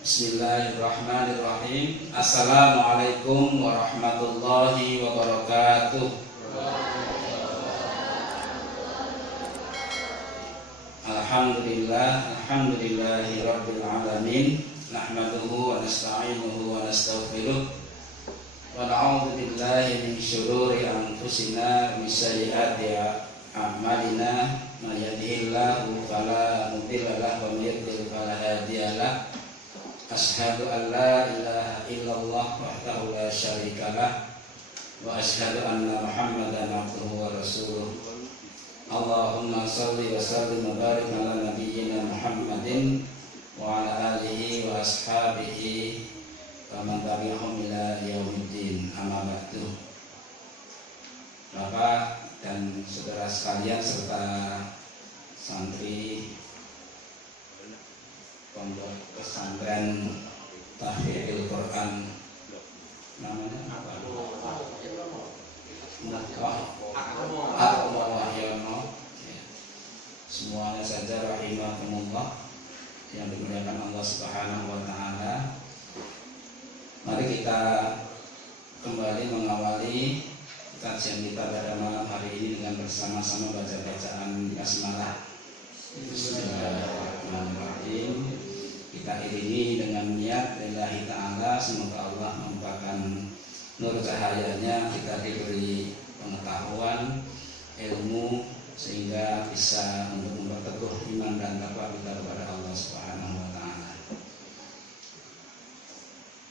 Bismillahirrahmanirrahim. Assalamualaikum warahmatullahi wabarakatuh. Alhamdulillahi rabbil alamin. Nahmaduhu wa nasta'inuhu wa nastaghfiruh. Wa na'udzu billahi min syururi anfusina wa min sayyiati a'malina. May yahdihillahu fala mudilla lahu wa may yudlil fala hadiya lahu. Asyhadu an la ilaha illallah wahdahu la syarika lah wa asyhadu anna Muhammadan abduhu wa rasuluh. Allahumma shalli wa sallim wa barik ala nabiyyina Muhammadin wa ala alihi wa ashabihi wa man tabi'ahum ila yaumiddin. Amma ba'du. Bapak dan saudara sekalian serta santri pondok pesantren Tahfidzul Quran, namanya apa? Atmo Wahyono. Semuanya saja rahimahumullah yang dimuliakan Allah Subhanahu wa taala. Mari kita kembali mengawali kajian kita pada malam hari ini dengan bersama-sama baca bacaan basmalah. Bismillahirrahmanirrahim. Kita iringi dengan niat lillahi ta'ala, semoga Allah merupakan nur cahayanya, kita diberi pengetahuan, ilmu, sehingga bisa untuk memperteguh iman dan takwa kita kepada Allah Subhanahu wa taala.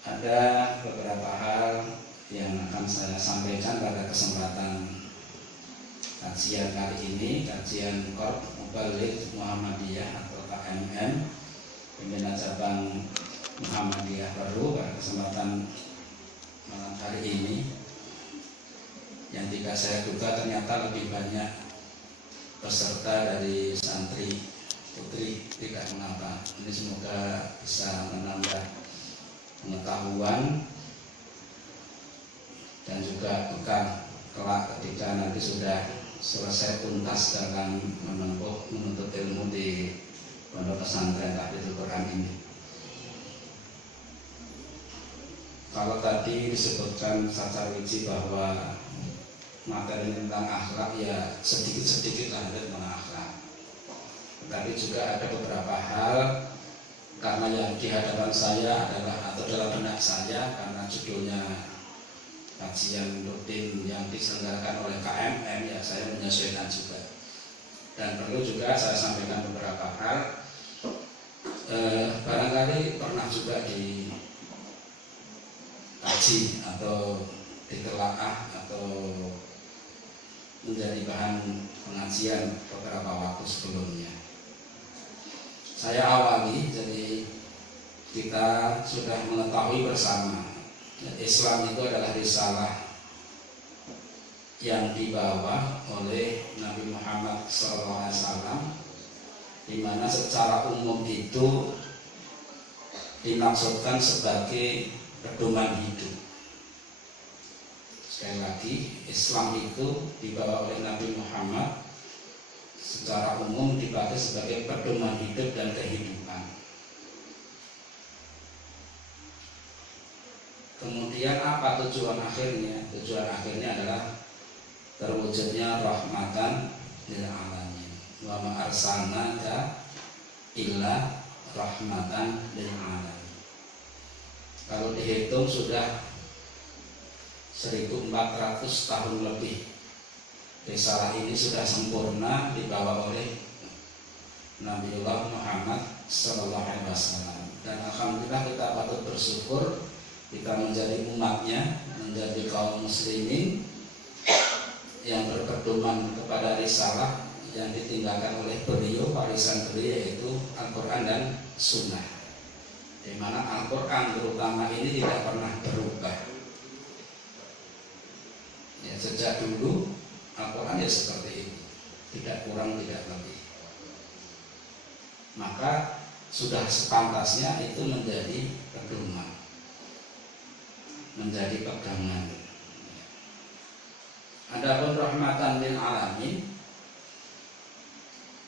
Ada beberapa hal yang akan saya sampaikan pada kesempatan kajian kali ini, kajian Korp Muballigh Muhammadiyah atau KMM, pimpinan cabang Muhammadiyah baru, pada kesempatan malam hari ini. Yang tidak saya duga ternyata lebih banyak peserta dari santri putri, tidak mengapa. Ini semoga bisa menambah pengetahuan dan juga bekal kelak ketika nanti sudah selesai tuntas dalam menuntut ilmu di pondok pesantren Tahfidzul Quran ini. Kalau tadi disebutkan Sacar Wiji bahwa materi tentang akhlak, ya sedikit-sedikit lah tentang akhlak. Tetapi juga ada beberapa hal, karena yang di hadapan saya adalah, atau dalam benak saya, karena judulnya kajian rutin yang diselenggarakan oleh KMM, ya saya menyesuaikan juga. Dan perlu juga saya sampaikan beberapa hal. Barangkali pernah juga dikaji atau ditelaah atau menjadi bahan pengajian beberapa waktu sebelumnya. Saya awali, jadi kita sudah mengetahui bersama, Islam itu adalah risalah yang dibawa oleh Nabi Muhammad SAW, di mana secara umum itu dimaksudkan sebagai pedoman hidup. Sekali lagi, Islam itu dibawa oleh Nabi Muhammad secara umum dipakai sebagai pedoman hidup dan kehidupan. Kemudian apa tujuan akhirnya? Tujuan akhirnya adalah terwujudnya rahmatan lil alamin. Wa ma arsalnaka illa rahmatan lil alamin. Kalau dihitung sudah 1400 tahun lebih risalah ini sudah sempurna dibawa oleh Nabiullah Muhammad SAW. Dan alhamdulillah kita patut bersyukur kita menjadi umatnya, menjadi kaum muslimin yang berpedoman kepada risalah yang ditinggalkan oleh beliau, warisan beliau, yaitu Al-Quran dan Sunnah, di mana Al-Quran terutama ini tidak pernah berubah. Ya, sejak dulu Al-Quran ya seperti itu, tidak kurang tidak lebih. Maka sudah sepantasnya itu menjadi pedoman, menjadi pegangan. Adapun rahmatan lil alamin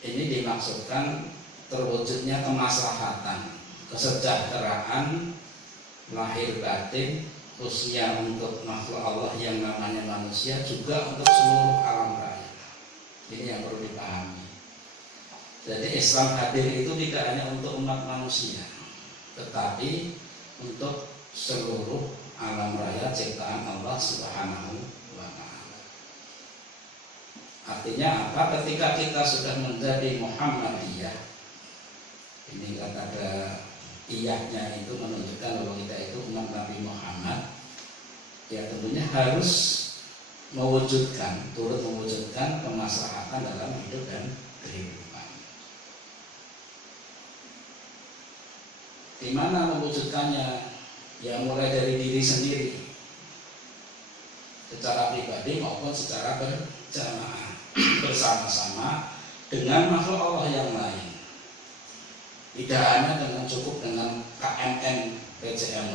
ini dimaksudkan terwujudnya kemaslahatan kesejahteraan lahir batin, khususnya untuk makhluk Allah yang namanya manusia, juga untuk seluruh alam raya. Ini yang perlu dipahami. Jadi Islam hadir itu tidak hanya untuk umat manusia, tetapi untuk seluruh alam raya ciptaan Allah Subhanahu wa Ta'ala. Artinya apa? Ketika kita sudah menjadi Muhammadiyah, ini kan ada iyahnya itu menunjukkan bahwa kita itu umat Nabi Muhammad, ya tentunya harus turut mewujudkan kemaslahatan dalam hidup dan kehidupan. Di mana mewujudkannya? Ya mulai dari diri sendiri, secara pribadi maupun secara berjamaah bersama-sama dengan makhluk Allah yang lain. Tidak hanya cukup dengan KMN PCM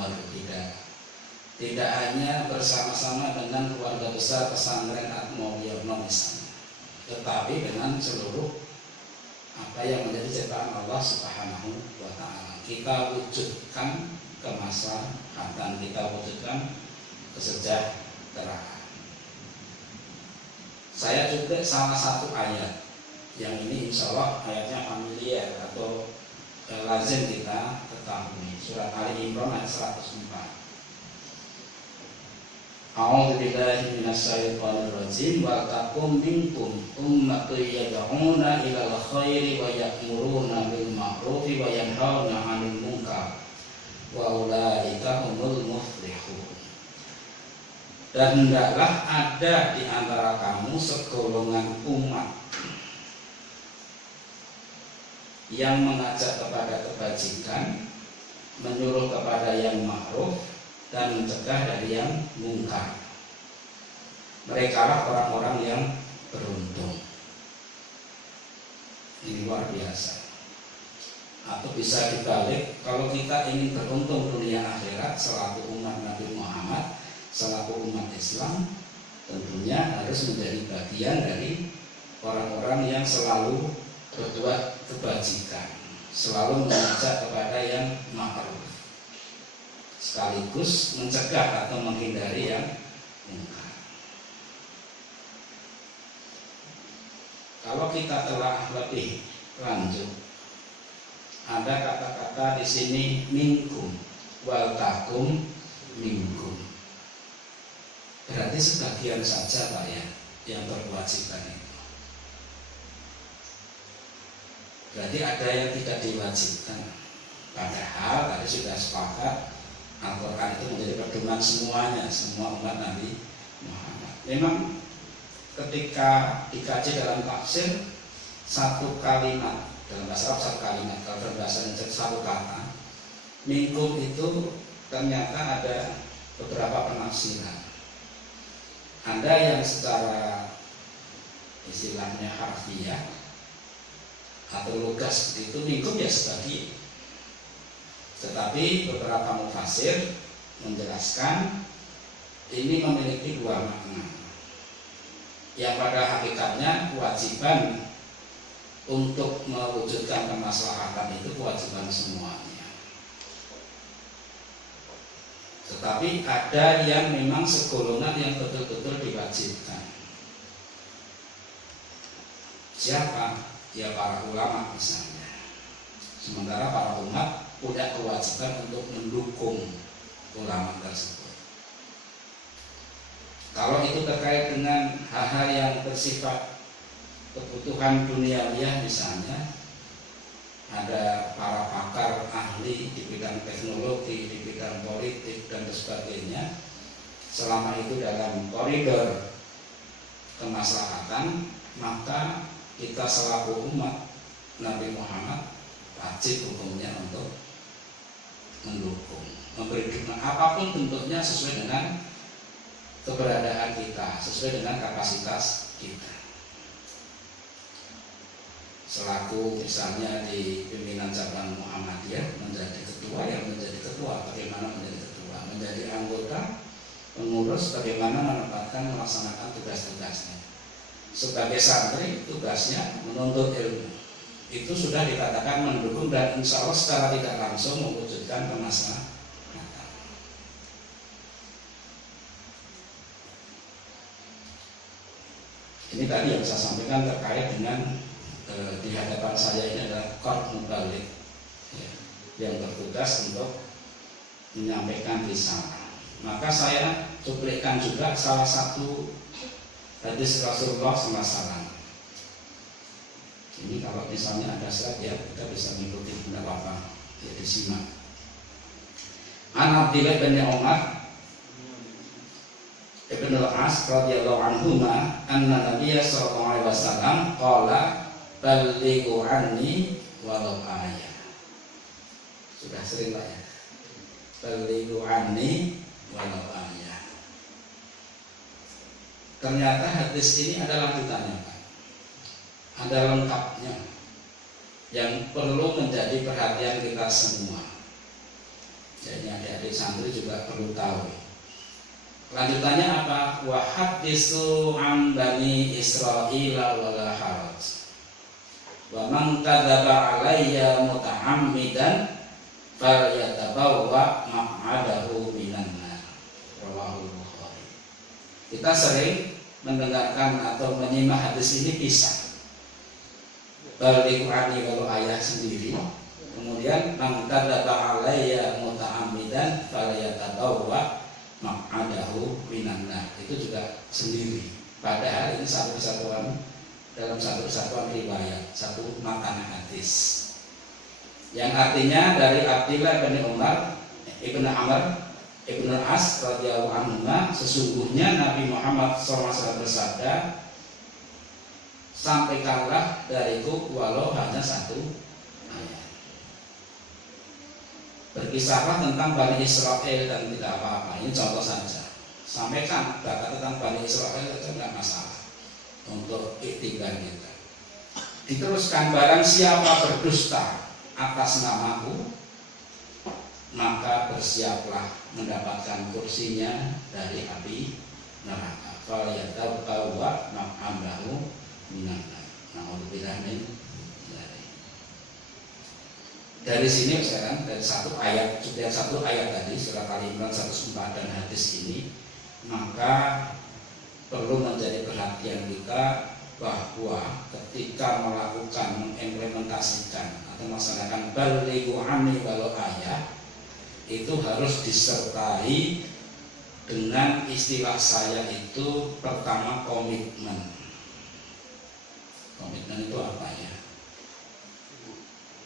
tidak hanya bersama-sama dengan keluarga besar pesantren Atmawiyah misalnya, tetapi dengan seluruh apa yang menjadi ciptaan Allah Subhanahu wa Ta'ala. Kita wujudkan kemaslahatan, kita wujudkan kesejahteraan. Saya juga salah satu ayat yang ini insya Allah ayatnya familiar atau lazim kita ketahui, surat Ali Imran ayat 104. A'udzu billahi minasyaitonir rajim. Wa takum minkum ummatun yad'una ilal khairi wa ya'muruna bil ma'rufi wa yanhauna 'anil munkar wa ulaika humul muflihun. Dan hendaklah ada di antara kamu segolongan umat yang mengajak kepada kebajikan, menyuruh kepada yang ma'ruf, dan mencegah dari yang mungkar. Mereka lah orang-orang yang beruntung. Ini luar biasa. Atau bisa dibalik, kalau kita ingin beruntung dunia akhirat selaku umat Nabi Muhammad, selaku umat Islam, tentunya harus menjadi bagian dari orang-orang yang selalu berbuat kebajikan, selalu mengajak kepada yang ma'ruf, sekaligus mencegah atau menghindari yang mungkar. Kalau kita telah lebih lanjut, ada kata-kata di sini minkum wal takum minkum. Berarti sebagian saja Pak ya yang berkewajiban itu. Berarti ada yang tidak diwajibkan. Padahal tadi sudah sepakat Al-Quran itu menjadi pedoman semuanya, semua umat Nabi Muhammad. Memang ketika dikaji dalam tafsir, satu kalimat dalam bahasa Arab satu kalimat, kalau dalam bahasa Indonesia satu kata, minkum itu ternyata ada beberapa penafsiran. Ada yang secara istilahnya harfiah atau lugas seperti itu, minkum ya sebagian. Tetapi beberapa mufasir menjelaskan ini memiliki dua makna. Yang pada hakikatnya kewajiban untuk mewujudkan kemaslahatan itu kewajiban semuanya. Tetapi ada yang memang segolongan yang betul-betul diwajibkan. Siapa? Ya para ulama misalnya. Sementara para umat punya kewajiban untuk mendukung ulama tersebut. Kalau itu terkait dengan hal-hal yang bersifat kebutuhan duniawiah misalnya, ada para pakar ahli di bidang teknologi, di bidang politik dan sebagainya. Selama itu dalam koridor kemaslahatan, maka kita selaku umat Nabi Muhammad wajib hukumnya untuk mendukung, memberi dukungan apapun bentuknya sesuai dengan keberadaan kita, sesuai dengan kapasitas kita. Selaku misalnya di pimpinan cabang Muhammadiyah menjadi ketua, yang menjadi ketua bagaimana menjadi ketua, menjadi anggota pengurus bagaimana menempatkan melaksanakan tugas-tugasnya. Sebagai santri tugasnya menuntut ilmu, itu sudah dikatakan mendukung dan insya Allah secara tidak langsung mewujudkan kemaslahatan. Ini tadi yang saya sampaikan terkait dengan di hadapan saya ini adalah Qard Mubalik ya, yang bertugas untuk menyampaikan risalah. Maka saya cuplikan juga salah satu hadis Rasulullah SAW. Ini kalau misalnya ada slide ya kita bisa mengikuti, tidak apa-apa ya, disimak. An Abdillah bin Umar Ibn al-As radhiyallahu anhuma anna Nabiya sallallahu alaihi wasallam qala ballighu anni walau ayah. Sudah sering Pak ya. Ballighu anni walau ayah. Ternyata hadis ini adalah lanjutannya Pak. Ada lengkapnya yang perlu menjadi perhatian kita semua. Jadi adik-adik santri juga perlu tahu. Lanjutannya apa? Wa haditsu an bani Israila wala haraj. Wa man kadzaba alayya muta'ammidan falyatabawwa maq'adahu minan nar. Rawahul Bukhari. Kita sering mendengarkan atau menyimak hadis ini pisah. Ballighu anni walau ayah sendiri. Kemudian man kadzaba alayya muta'ammidan falyatabawwa maq'adahu minan nar. Itu juga sendiri. Padahal ini satu kesatuan dalam satu kesatuan riwayat, satu matan hadis. Yang artinya dari Abdillah bin Umar Ibn Amr Ibn As radhiyallahu anhu, sesungguhnya Nabi Muhammad SAW bersabda, sampaikanlah dariku walau hanya satu ayat. Berkisahlah tentang Bani Israel dan tidak apa-apa. Ini contoh saja. Sampaikan data tentang Bani Israel saja tidak masalah untuk iktibar kita. Diteruskan, barang siapa berdusta atas namaku, maka bersiaplah mendapatkan kursinya dari api neraka. Falyatabawwa maq'adahu minan nar. Na'udzubillah min dzalik. Dari sini sekarang dari satu ayat, setiap satu ayat tadi surat Al-Imran 104 dan hadis ini, maka perlu menjadi perhatian kita bahwa ketika melakukan, mengimplementasikan atau melaksanakan ballighu anni walau ayah, itu harus disertai dengan istilah saya itu pertama komitmen. Komitmen itu apa ya?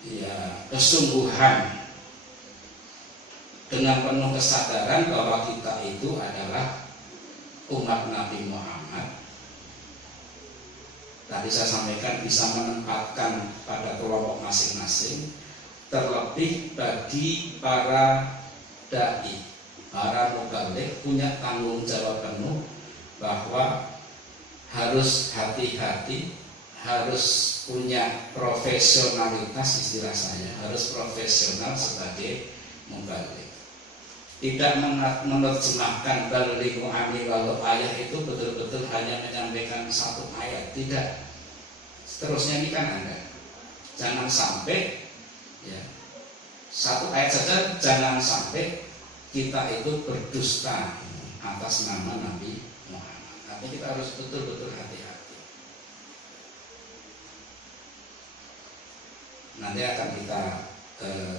Ya, kesungguhan dengan penuh kesadaran bahwa kita itu adalah umat Nabi Muhammad. Tadi saya sampaikan bisa menempatkan pada kelompok masing-masing, terlebih bagi para dai, para mubaligh punya tanggung jawab penuh bahwa harus hati-hati, harus punya profesionalitas, istilah saya harus profesional sebagai mubaligh. Tidak menerjemahkan ballighu anni walau ayah itu betul-betul hanya menyampaikan satu ayat, tidak. Seterusnya ini kan ada. Jangan sampai ya, satu ayat saja jangan sampai kita itu berdusta atas nama Nabi Muhammad. Tapi kita harus betul-betul hati-hati. Nanti akan kita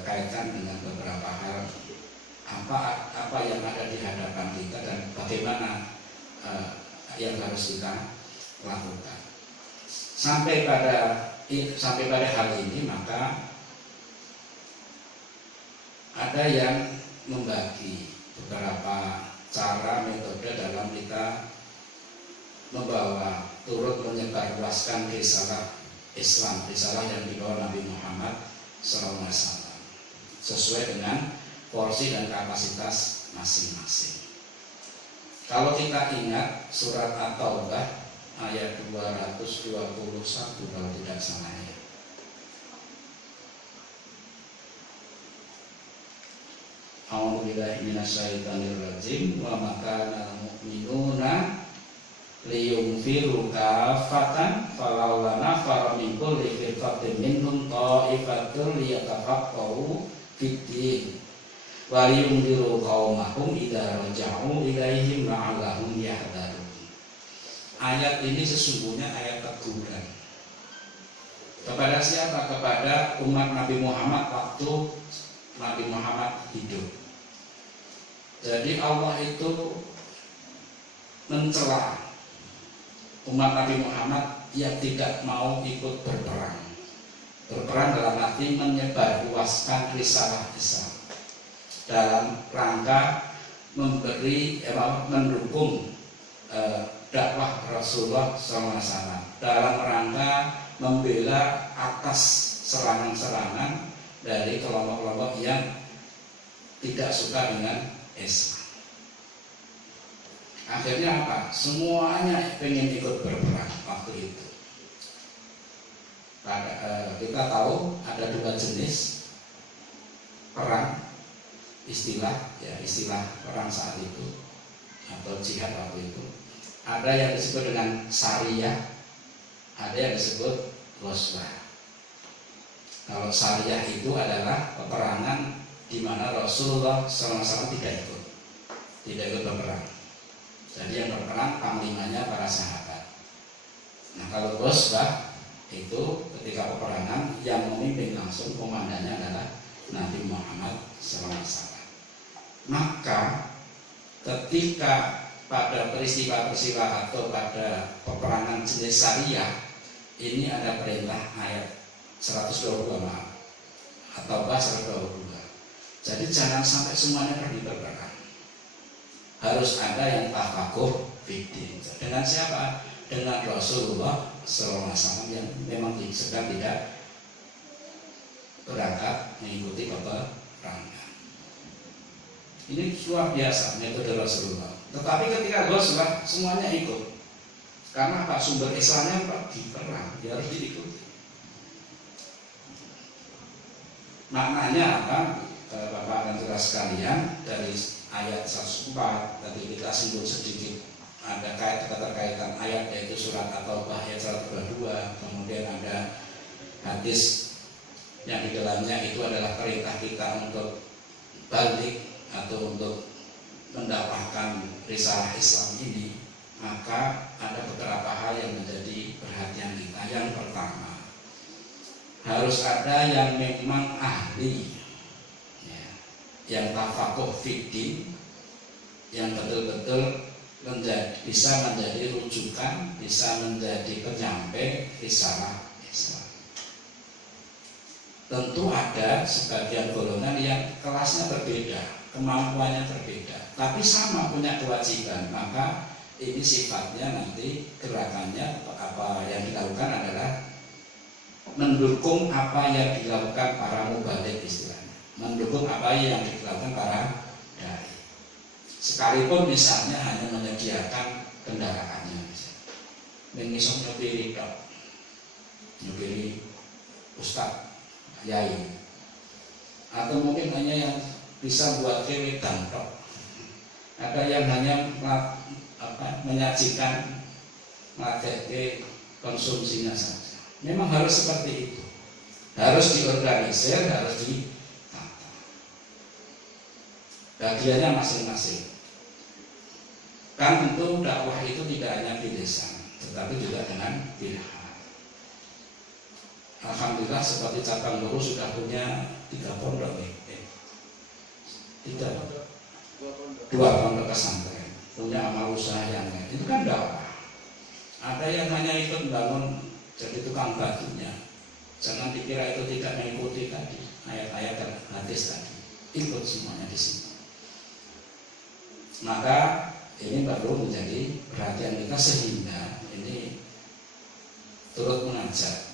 kaitkan dengan beberapa hal, apa yang ada di hadapan kita dan bagaimana yang harus kita lakukan. Sampai pada hal ini, maka ada yang membagi beberapa cara metode dalam kita membawa turut menyebarluaskan risalah Islam, risalah yang dibawa Nabi Muhammad SAW sesuai dengan porsi dan kapasitas masing-masing. Kalau kita ingat surat At-Taubah ayat 221 kalau tidak salah ya. A'udzubillahi minasyaitonir rajim. Wa makana mu'minuna liyunfiru kafatan falawla nafara min kulli firqatin minhum ta'ifatun liyatafaqahu fid-din wa liyunziru qaumahum idza raja'u ilaihim la'allahum yahdharun. Ayat ini sesungguhnya ayat teguran. Kepada siapa? Kepada umat Nabi Muhammad waktu Nabi Muhammad hidup. Jadi Allah itu mencela umat Nabi Muhammad yang tidak mau ikut berperang. Berperang dalam arti menyebarluaskan risalah Islam dalam rangka mendukung dakwah Rasulullah SAW, dalam rangka membela atas serangan-serangan dari kelompok-kelompok yang tidak suka dengan Islam. Akhirnya apa? Semuanya pengen ikut berperang waktu itu. Kita tahu ada dua jenis perang, istilah perang saat itu atau jihad waktu itu. Ada yang disebut dengan syariah, ada yang disebut ghazwah. Kalau syariah itu adalah peperangan di mana Rasulullah SAW tidak ikut berperang. Jadi yang berperang panglimanya para sahabat. Nah kalau ghazwah itu ketika peperangan yang memimpin langsung komandannya adalah Nabi Muhammad SAW. Maka ketika pada peristiwa-peristiwa atau pada peperangan jenis syariah ini ada perintah ayat 122 atau 122. Jadi jangan sampai semuanya pergi berperang. Harus ada yang tafakuh fiddin. Dengan siapa? Dengan Rasulullah SAW yang memang sedang tidak berangkat mengikuti peperangan. Ini luar biasa metode Rasulullah. Tetapi ketika ghazwah semuanya ikut. Karena apa? Sumber Islamnya pergi perang, dia harus diikuti. Maknanya apa? Bapak dan saudara sekalian, dari ayat 104 tadi kita singgung sedikit, ada keterkaitan ayat yaitu surat At-Taubah ayat 122, kemudian ada hadis yang di dalamnya itu adalah perintah kita untuk balik atau untuk mendakwahkan risalah Islam ini. Maka ada beberapa hal yang menjadi perhatian kita. Yang pertama, harus ada yang memang ahli, yang tafakuh fiddin, yang betul-betul bisa menjadi rujukan, bisa menjadi penyampai risalah Islam. Tentu ada sebagian golongan yang kelasnya berbeda, kemampuannya berbeda, tapi sama punya kewajiban. Maka ini sifatnya nanti gerakannya apa yang dilakukan adalah mendukung apa yang dilakukan para mubalik istilahnya, mendukung apa yang dilakukan para dai. Sekalipun misalnya hanya menyediakan kendaraannya, mengisong nyopiri ustaz, yai, atau mungkin hanya yang bisa buat kewetan tok. Ada yang hanya menyajikan materi konsumsinya saja. Memang harus seperti itu. Harus diorganisir, harus ditata. Bagiannya masing-masing. Kan tentu dakwah itu tidak hanya di desa, tetapi juga dengan pilihan. Alhamdulillah seperti cabang baru sudah punya 3 pondok dua pondok pesantren, punya amal usaha yang lain. Itu kan dakwah. Ada yang hanya ikut bangun jadi tukang batunya. Jangan dikira itu tidak mengikuti tadi ayat-ayat dan hadis tadi. Ikut semuanya di sini. Maka ini baru menjadi perhatian kita sehingga ini turut mengajak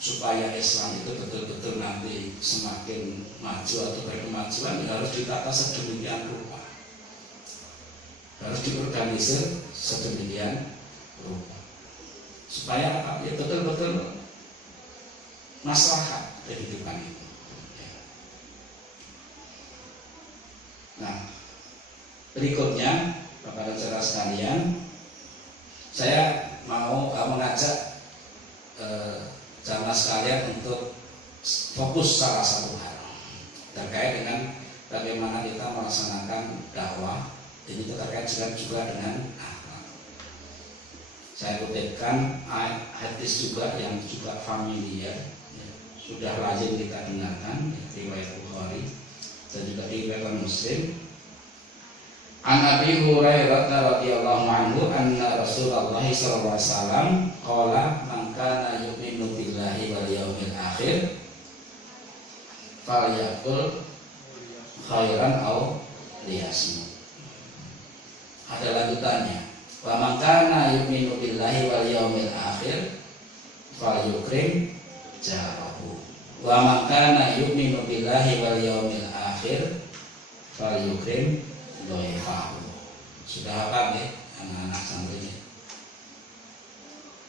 supaya Islam itu betul-betul nanti semakin maju atau berkemajuan, harus ditata sedemikian rupa, harus diorganisir sedemikian rupa supaya apa? Ya betul-betul maslahat kehidupan itu. Nah, berikutnya Bapak dan saudara sekalian, Saya mau mengajak jamaah sekalian untuk fokus salah satu hal terkait dengan bagaimana kita melaksanakan dakwah. Ini terkait juga dengan saya kutipkan hadis juga yang juga familiar, sudah lazim kita dengarkan, riwayat Bukhari dan juga riwayat Muslim. An Abi Hurairah radhiyallahu anhu anna Rasulullah sallallahu alaihi wasallam qala man kana yu'minu billahi wal yawmil akhir falyaqul khairan aw liyasmut. Ada lanjutannya. Wa man kana yu'minu billahi wal yawmil akhir falyukrim jarahu. Wa man kana yu'minu billahi wal yawmil akhir falyukrim doifahu. Sudah apa nih anak-anak santrinya?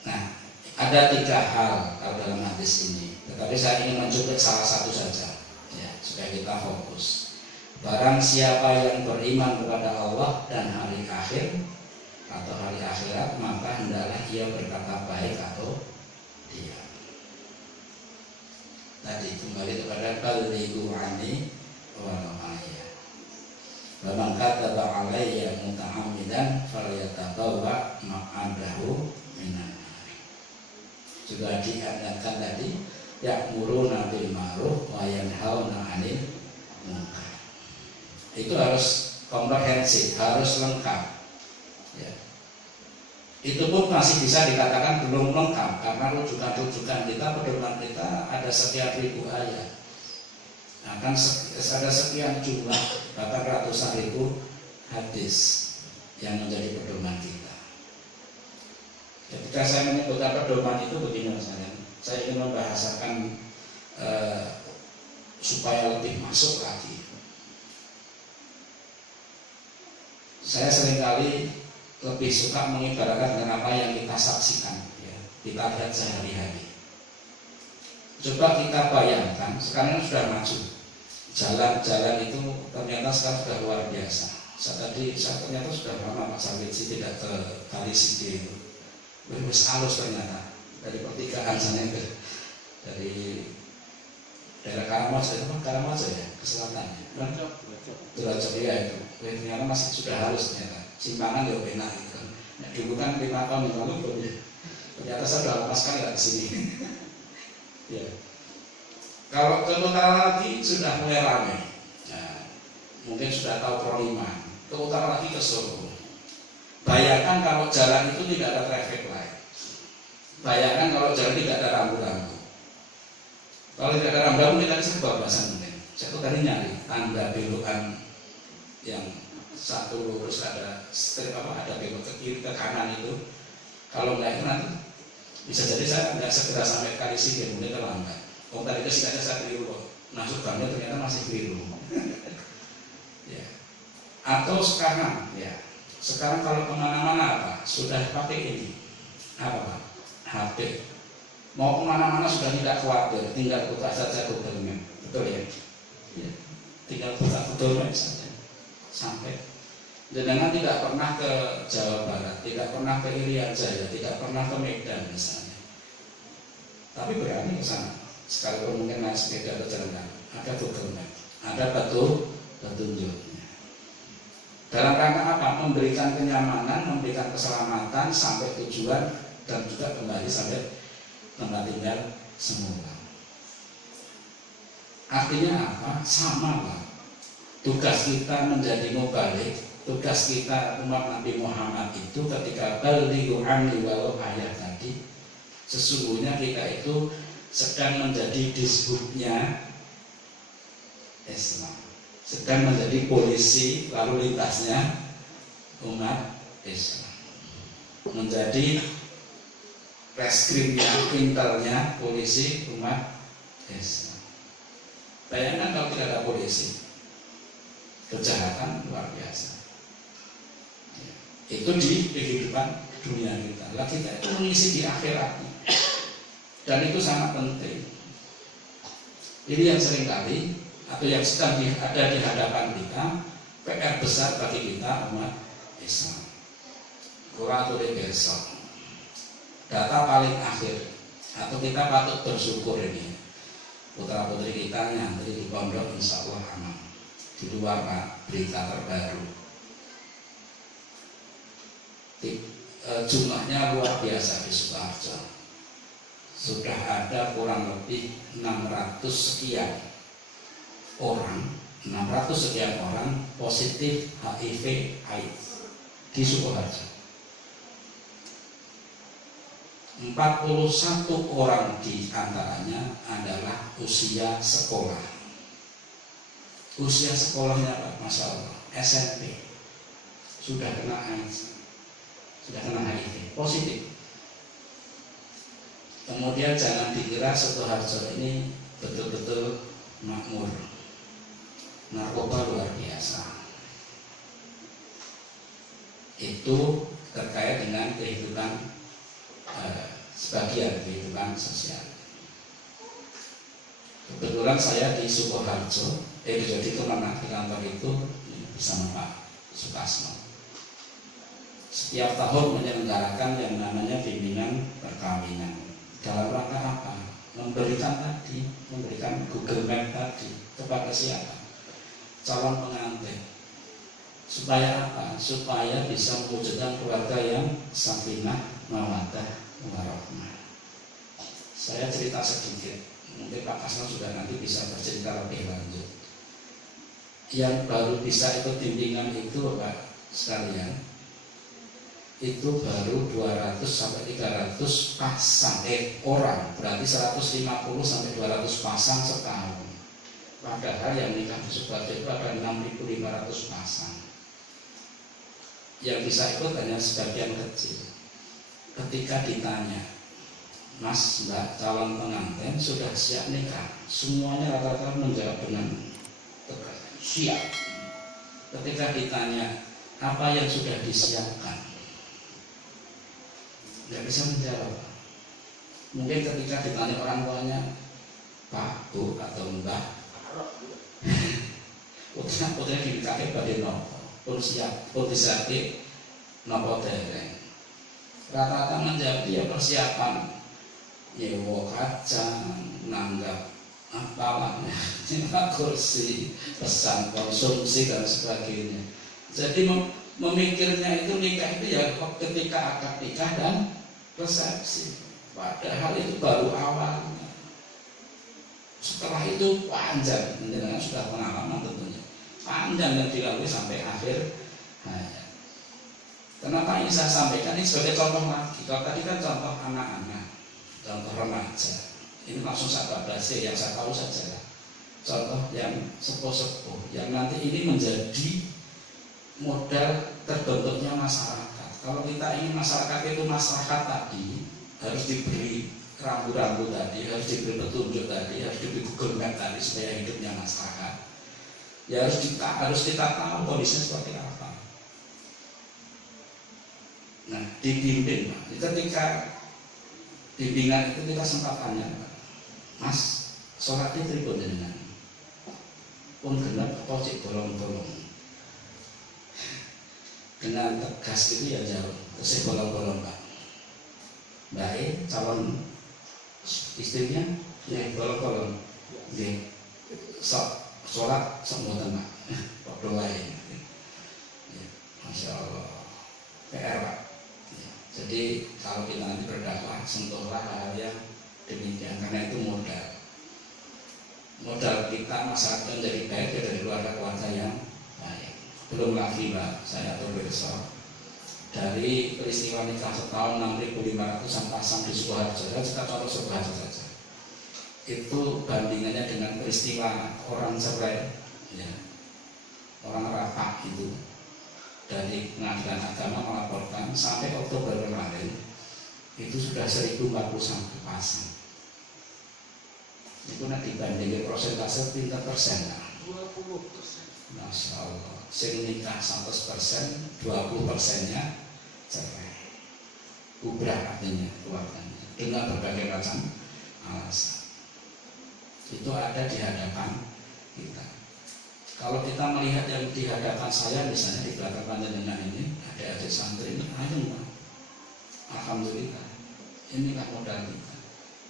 Nah, ada 3 hal kalau dalam hadis ini, tetapi saya ingin mencuplik salah satu saja, ya, supaya kita fokus. Barang siapa yang beriman kepada Allah dan hari akhir atau hari akhirat, maka hendaklah ia berkata baik atau diam. Tadi kembali kepada balighu anni walau ayat. Wa man kataba alayya muta'ammidan falyatabawwa maq'adahu minan nar. Juga diingatkan tadi ya'muruna bil ma'ruf wa yanhauna 'anil munkar. Itu harus komprehensif, harus lengkap. Ya. Itu pun masih bisa dikatakan belum lengkap karena rujukan-rujukan kita, pedoman kita ada sekian ribu ayat. Akan ada sekian jumlah, bahkan ratusan ribu hadis yang menjadi pedoman kita. Ketika saya menyebutkan pedoman itu begini misalnya, saya ingin membahasakan supaya lebih masuk lagi. Saya seringkali lebih suka mengibaratkan dengan apa yang kita saksikan, ya, kita lihat sehari-hari. Coba kita bayangkan, sekarang sudah maju, jalan-jalan itu ternyata sekarang sudah luar biasa. Saya ternyata sudah lama Pak Sarwitsi tidak ke Kali Sidi itu, wis halus ternyata dari pertigaan sana itu, dari daerah Karamaja itu kan Karamaja ya, ke selatan ya, Derajat ya itu, ternyata masih sudah halus ternyata. Simpangan ya enak gitu kan. Nah, dulu kan 5 tahun yang lalu belum ya. Ternyata saya sudah lama sekali di sini. Ya. Kalau ke utara lagi sudah mulai ramai. Nah, mungkin sudah tahu Proliman. Ke utara lagi ke Solo. Bayangkan kalau jalan itu tidak ada traffic light. Bayangkan kalau jalan tidak ada rambu-rambu. Kalau tidak ada rambu-rambu kita bisa kebablasan mungkin. Saya tuh tadi nyari tanda belokan yang satu lurus ada strip ada belok ke kiri ke kanan itu. Kalau enggak itu nanti bisa jadi saya nggak segera sampai Kali Sidi, mungkin terlambat. Oh tadi kesikatnya saya keliru kok, masuk bannya ternyata masih keliru. Ya. Atau sekarang ya, sekarang kalau kemana-mana apa sudah pakai ini apa Pak? HP. Mau kemana-mana sudah tidak khawatir, tinggal buka saja Google Map, betul ya? Ya. Tinggal buka Google Map saja sampai. Jenengan tidak pernah ke Jawa Barat, tidak pernah ke Irian Jaya, tidak pernah ke Medan misalnya, tapi berani ke sana. Sekalipun mungkin naik sepeda atau jalan kaki, ada Google Map, ada petunjuknya. Dalam rangka apa? Memberikan kenyamanan, memberikan keselamatan sampai tujuan dan juga kembali sampai tempat tinggal semula. Artinya apa? Sama Pak. Tugas kita menjadi mubalik. Tugas kita umat Nabi Muhammad itu ketika balighu anni walau ayat tadi, sesungguhnya kita itu sedang menjadi disbutnya Islam, sedang menjadi polisi lalu lintasnya umat Islam, menjadi reskrimnya, pinternya polisi umat Islam. Bayangkan kalau tidak ada polisi, kejahatan luar biasa. Itu di kehidupan dunia kita. Lah kita itu mengisi di akhiratnya. Dan itu sangat penting. Ini yang seringkali atau yang sedang ada di hadapan kita, PR besar bagi kita umat Islam. kula aturi besok. Data paling akhir atau kita patut bersyukur ini putra putri kita nyantri di pondok insya Allah aman. Di luar Pak, berita terbaru jumlahnya luar biasa di Sukoharjo. Sudah ada kurang lebih 600 sekian orang positif HIV AIDS di Sukoharjo. 41 orang di antaranya adalah usia sekolah. Usia sekolahnya Pak, Masya Allah, SMP sudah kena AIDS, sudah kena HIV positif. Kemudian jangan dikira Sukoharjo ini betul-betul makmur. Narkoba luar biasa. Itu terkait dengan kehidupan sebagian kehidupan sosial. Kebetulan saya di Sukoharjo, jadi teman di kantor itu bersama Pak Sukasno. Setiap tahun menyelenggarakan yang namanya bimbingan perkawinan. Dalam rangka apa? Memberikan Google Map tadi kepada siapa? Calon pengantin. Supaya apa? Supaya bisa mewujudkan keluarga yang sakinah, mawaddah, warahmah. Saya cerita sedikit. Mungkin Pak Kasno juga nanti bisa bercerita lebih lanjut. Yang baru bisa ikut bimbingan itu Bapak sekalian, itu baru 200 sampai 300 pasang orang, berarti 150 sampai 200 pasang setahun. Padahal yang nikah di Sukoharjo itu ada 6.500 pasang. Yang bisa ikut hanya sebagian kecil. Ketika ditanya, Mas, Mbak, calon pengantin sudah siap nikah? Semuanya rata-rata menjawab dengan tegas, siap. Ketika ditanya, apa yang sudah disiapkan? Tidak bisa menjawab. Mungkin ketika ditanya orang tuanya, Pak, Bu, atau Mbak, putra dinikahi badhe nopo, pun siap, pun disiapke nopo dereng. Rata-rata menjawab ya persiapan nyewa kaca, nanggap apalah, nyewa kursi, pesan konsumsi dan sebagainya. Jadi memikirnya itu nikah itu ya ketika akad nikah dan resepsi. Padahal itu baru awalnya. Setelah itu panjang, dengan sudah pengalaman tentunya, panjang yang dilalui sampai akhir hayat. Kenapa ini saya sampaikan ini sebagai contoh lagi? Kalau tadi kan contoh anak-anak, contoh remaja. Ini langsung saya bablas yang saya tahu saja. Contoh yang sepuh-sepuh, yang nanti ini menjadi modal terbentuknya masyarakat. Kalau kita ingin masyarakat itu masyarakat tadi harus diberi rambu-rambu tadi, harus diberi petunjuk tadi, harus diberi Google Map tadi supaya hidupnya masyarakat. Ya harus kita tahu kondisinya seperti apa. Nah, dibimbing, ketika bimbingan itu kita sempat tanya, Mas, sholatnya tripun dengan pun genap atau cek bolong-bolong. Dengan tegas itu ya jauh, terus bolong-bolong Pak. Mbak calon istrinya ya bolong-bolong. Nggih. Sholat semua tenang. Berdoa ya. Masya Allah. PR Pak. Jadi kalau kita nanti berdakwah, sentuhlah hal yang demikian, karena itu modal kita masyarakat menjadi baik dari keluarga yang baik. Belum lagi Pak, saya atur besok dari peristiwa nikah setahun 6.500 pasang di Sukoharjo. Kita contoh Sukoharjo saja. Itu bandingannya dengan peristiwa orang cerai, ya, orang rapak itu. Dari pengadilan agama melaporkan sampai Oktober kemarin itu sudah 1.041 pasang. Itu nanti dibandingkan persentase pinter persen, 20%. Masya Allah. Sing nikah 100%, 20%-nya cerai. Ubrah artinya keluarganya dengan berbagai macam alasan. Itu ada di hadapan kita. Kalau kita melihat yang di hadapan saya, misalnya di belakang panjenengan ini, adik-adik santri ini, ayo, alhamdulillah, inilah modal kita.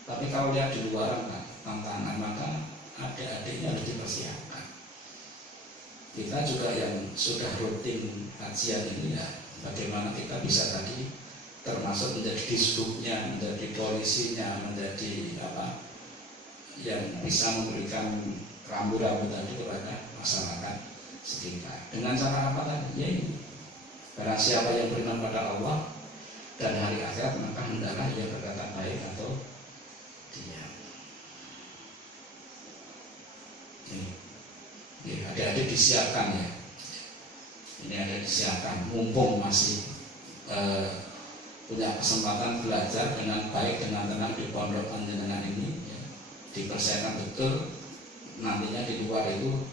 Tapi kalau lihat di luar tantangan, maka adik-adiknya harus dipersiapkan. Kita juga yang sudah rutin kajian ini ya, bagaimana kita bisa tadi termasuk menjadi disbuknya, menjadi polisinya, menjadi apa yang bisa memberikan rambu-rambu tadi kepada masyarakat sekitar. Dengan cara apa tadi? Ya ini. Barang siapa yang beriman pada Allah dan hari akhirat, maka hendaklah ia berkata baik atau diam. Ini adik-adik disiapkan ya. Ini ada disiapkan, mumpung masih punya kesempatan belajar dengan baik, dengan tenang di pondok panjenengan ini ya. Dipersiapkan betul, nantinya di luar itu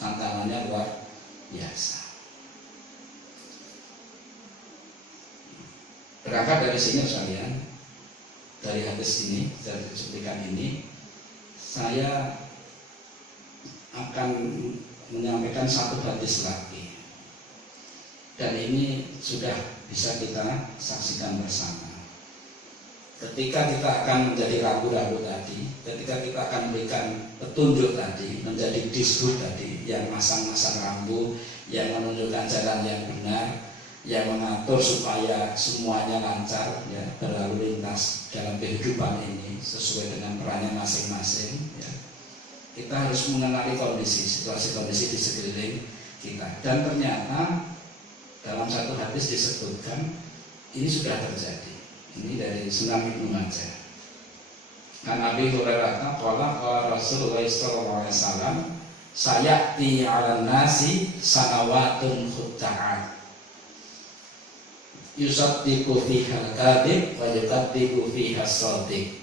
tantangannya luar biasa. Berangkat dari sini sekalian, dari hadis ini, dari cuplikan ini, saya akan menyampaikan satu hadis lagi, dan ini sudah bisa kita saksikan bersama. Ketika kita akan menjadi rambu-rambu tadi, ketika kita akan memberikan petunjuk tadi, menjadi disbud tadi, yang masang-masang rambu, yang menunjukkan jalan yang benar, yang mengatur supaya semuanya lancar ya, berlalu lintas dalam kehidupan ini sesuai dengan perannya masing-masing ya. Kita harus mengenali kondisi, situasi-kondisi di sekeliling kita. Dan ternyata dalam satu hadis disebutkan ini sudah terjadi. Ini dari Sunan Ibnu Majah. Kan Abi Hurairah qala Rasulullah sallallahu alaihi wasallam, sayati 'alan nasi sanawatun khutta'at. Yusaddiqu fiha al-kadhib wa yukadibu fiha as-sadiq.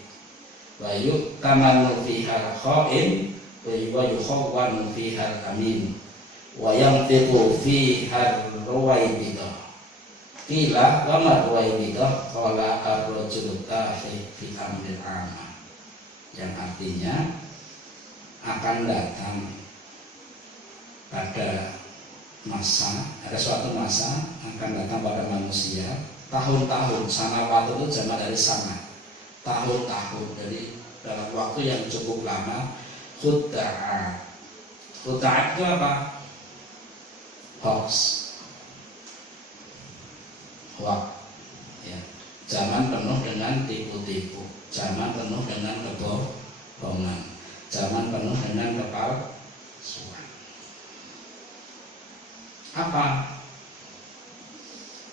Wa yu'tamanu fiha al-kha'in wa yukhawwanu fiha al-amin. Wa yantiqu fiha al-ruwaybidah. Qila wa ma ruwaybidah? Qala ar-rajulu kafir fi amril 'amma. Yang artinya akan datang pada masa, ada suatu masa akan datang pada manusia tahun-tahun. Sanawat itu jamak dari sana, tahun-tahun, jadi dalam waktu yang cukup lama. Khuta'at, khuta'at itu apa? Hoax, ya. Zaman penuh dengan tipu-tipu, zaman penuh dengan kebohongan, zaman penuh dengan kepalsuan. Apa?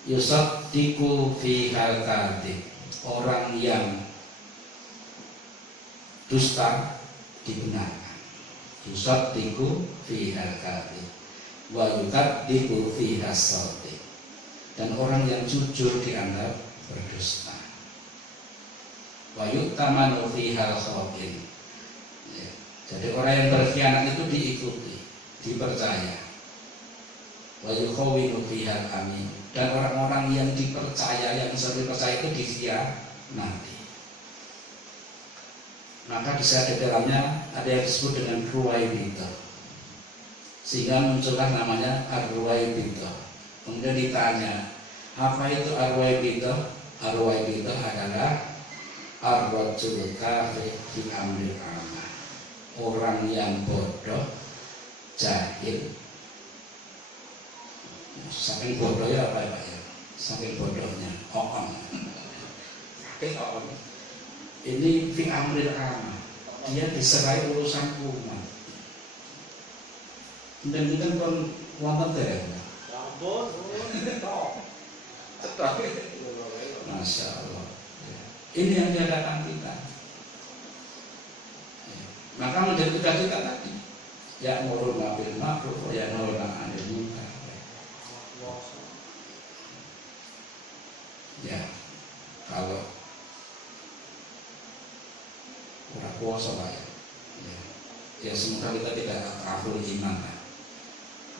Yusaddiqu fihal kadhib, orang yang dusta dibenarkan. Yusaddiqu fihal kadhib wa yukadzibu fihas shadiq, dan orang yang jujur dianggap berdusta. Wa yu'tamanu fihal khawin, ya. Jadi orang yang berkhianat itu diikuti, dipercaya. Wa yukhawwinu fihal amin, dan orang-orang yang dipercaya, yang sering dipercaya itu dikhianati. Maka bisa di dalamnya ada yang disebut dengan ruwaybidah, sehingga muncullah namanya ar-ruwaybidah. Kemudian ditanya, apa itu ar-ruwaybidah? Ar-ruwaybidah adalah ar-rajul kafir fi amril 'amma, orang yang bodoh, jahil. Saking bodohnya apa ya Pak ya? Saking bodohnya, ini fi amril 'amma, dia diserai urusan umat. Dan kita pun wonten teh. Masya Allah. Ini yang dihadapan kita. Maka menjadi tugas kita tadi, ya nurul bil ma'ruf wa yanhauna 'anil munkar. Ya, kalau kurang puasa Pak ya, semoga kita tidak terlalu iman lah.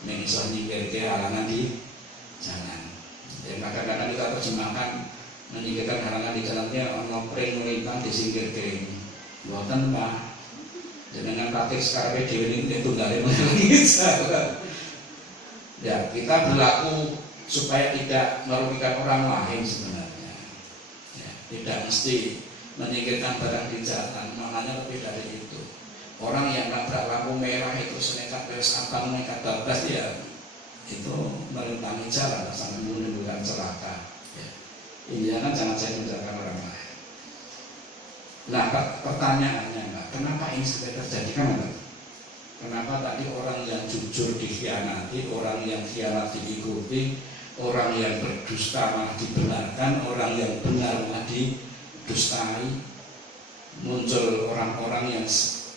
Mengisah nyingkir halangan di jalan. Ya, kadang-kadang kita terjemahkan menyingkirkan halangan di jalannya, ono pring melintang disingkir ke. Buatan Pak, Dengan praktik sekarang dewi ini tunggalin mengalami ya, kita berlaku supaya tidak merugikan orang lain sebenarnya. Ya, tidak mesti menyingkirkan barang di jalan, maknanya lebih dari itu. Orang yang nabrak lampu merah itu senekat wes abang nekat bablas ya, itu merintangi jalan sampai menimbulkan celaka. Ya. Ini kan jangan saya mencelakakan orang lain. Nah, pertanyaannya, kenapa ini sampai terjadi kan? Kenapa tadi orang yang jujur dikhianati, orang yang khianat diikuti, orang yang berdusta malah dibenarkan, orang yang benar malah didustai? Muncul orang-orang yang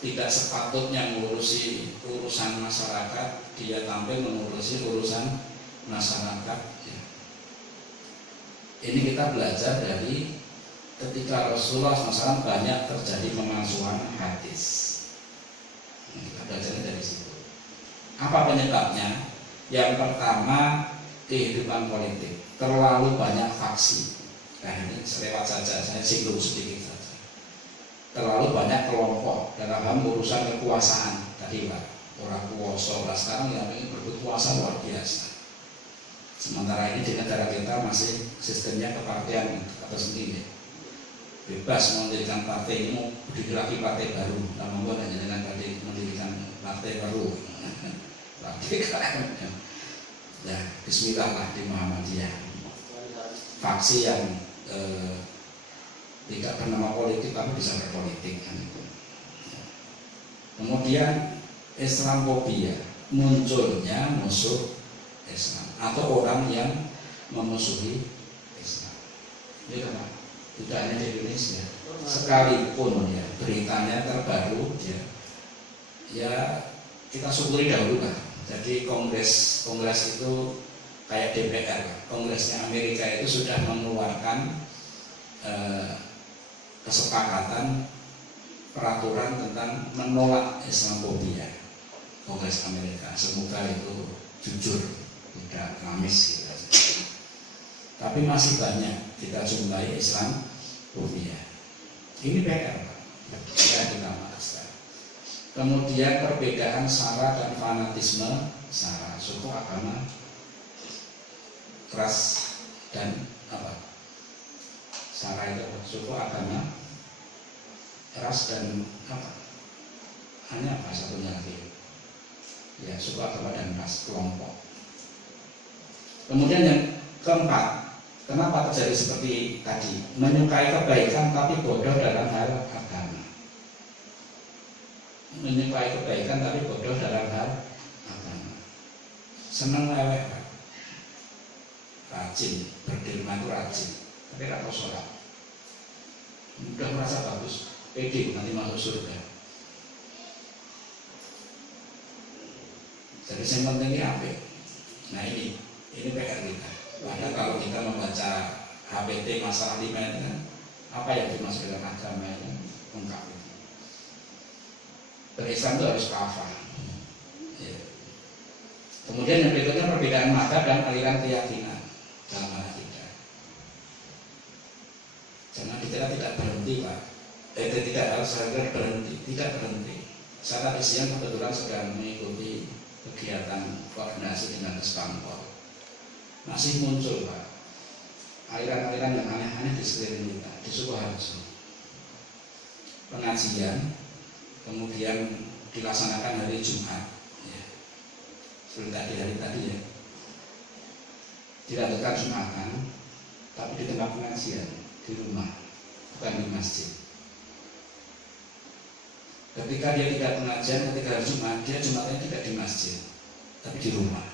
tidak sepatutnya mengurusi urusan masyarakat, dia tampil mengurusi urusan masyarakat. Ya. Ini kita belajar dari ketika Rasulullah SAW banyak terjadi pemalsuan hadis. Kita belajar dari situ. Apa penyebabnya? Yang pertama, kehidupan politik. Terlalu banyak faksi. Nah, ini selewat saja, saya singgung sedikit saja. Terlalu banyak kelompok dalam urusan kekuasaan. Tadi Pak, orang kuasa, sekarang yang ingin berebut kuasa luar biasa. Sementara ini di negara kita masih sistemnya kepartian atau sendiri. Bebas mendirikan partai, ini mau dikiraki partai baru, namun gue hanya dengan mendirikan partai baru. Partai keren. Ya, bismillah lah di Muhammadiyah. Faksi yang tidak bernama politik tapi bisa berpolitik kan itu. Kemudian Islamofobia, munculnya musuh Islam atau orang yang memusuhi Islam. Ini kenapa? Tidak hanya di Indonesia, sekalipun ya beritanya terbaru ya kita syukuri dahulu lah. Jadi kongres itu kayak DPR, Kongresnya Amerika itu sudah mengeluarkan kesepakatan peraturan tentang menolak Islamofobia. Kongres Amerika, semoga itu jujur, tidak ngamis gitu. Tapi masih banyak kita jumpai Islamofobia. Ini PR, ya kita maksud. Kemudian perbedaan sara dan fanatisme sara, suku, agama, ras dan apa? Sara itu suku, agama, ras dan apa? Hanya apa satunya lagi? Ya, suku, agama dan ras, kelompok. Kemudian yang keempat, kenapa terjadi seperti tadi? Menyukai kebaikan tapi bodoh dalam hal agama. Menyukai kebaikan tapi bodoh dalam hal agama. Senang leweh, rajin, berderma itu rajin, tapi tidak sholat. Udah merasa bagus, pede nanti masuk surga. Jadi yang penting ini apa? Nah ini PR kita. Padahal kalau kita membaca HPT masalah 5 ini kan, apa yang dimaksud dengan agama ini lengkap. Berislam itu harus kafah. Ya. Kemudian yang berikutnya perbedaan mazhab dan aliran keyakinan dalam hal kita. Jangan kita tidak berhenti Pak. Tidak harus berhenti, tidak berhenti. Saya tadi siang kebetulan sedang mengikuti kegiatan koordinasi dengan Istanbul. Masih muncul Pak aliran-aliran yang aneh-aneh di sekeliling kita di Sukoharjo. Pengajian kemudian dilaksanakan hari Jumat ya. Seperti hari tadi ya, dilakukan Jumatan tapi di tempat pengajian di rumah, bukan di masjid. Ketika dia tidak pengajian ketika hari Jumat, dia Jumatnya tidak di masjid tapi di rumah.